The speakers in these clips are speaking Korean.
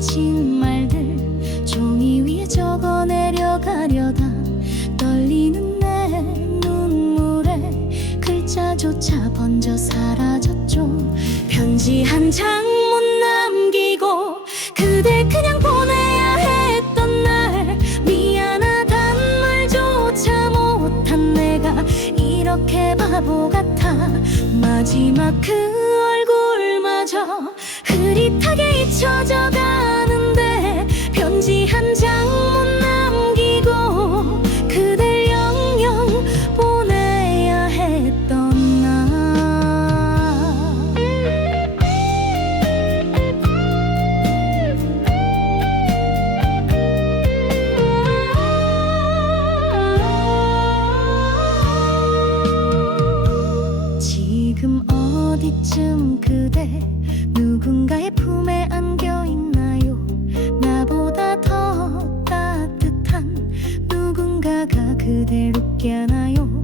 맺힌 말들 종이 위에 적어 내려가려다 떨리는 내 눈물에 글자조차 번져 사라졌죠. 편지 한 장 못 남기고 그댈 그냥 보내야 했던 날 미안하단 말조차 못한 내가 이렇게 바보 같아. 마지막 그 얼굴마저 흐릿하게 잊혀져 어디쯤 그대 누군가의 품에 안겨 있나요? 나보다 더 따뜻한 누군가가 웃게 하나요?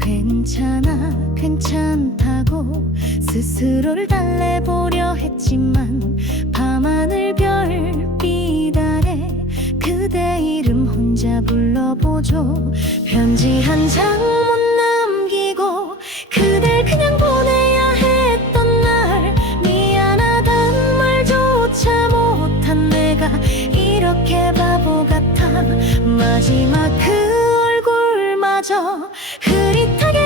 괜찮아 괜찮다고 스스로를 달래보려 했지만 밤하늘 별빛 아래 그대 이름 혼자 불러보죠 편지 한 장 못 남기고 그댈 그냥 마지막 그 얼굴마저 흐릿하게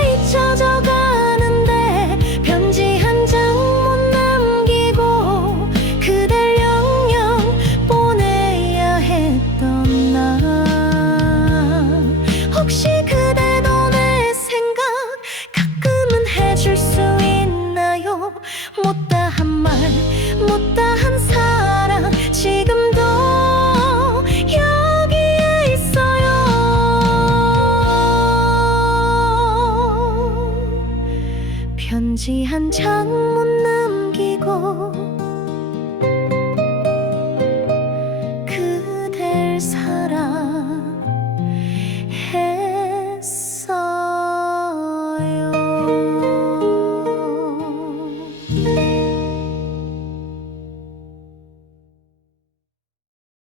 편지 한 장문 남기고 그댈 사랑했어요.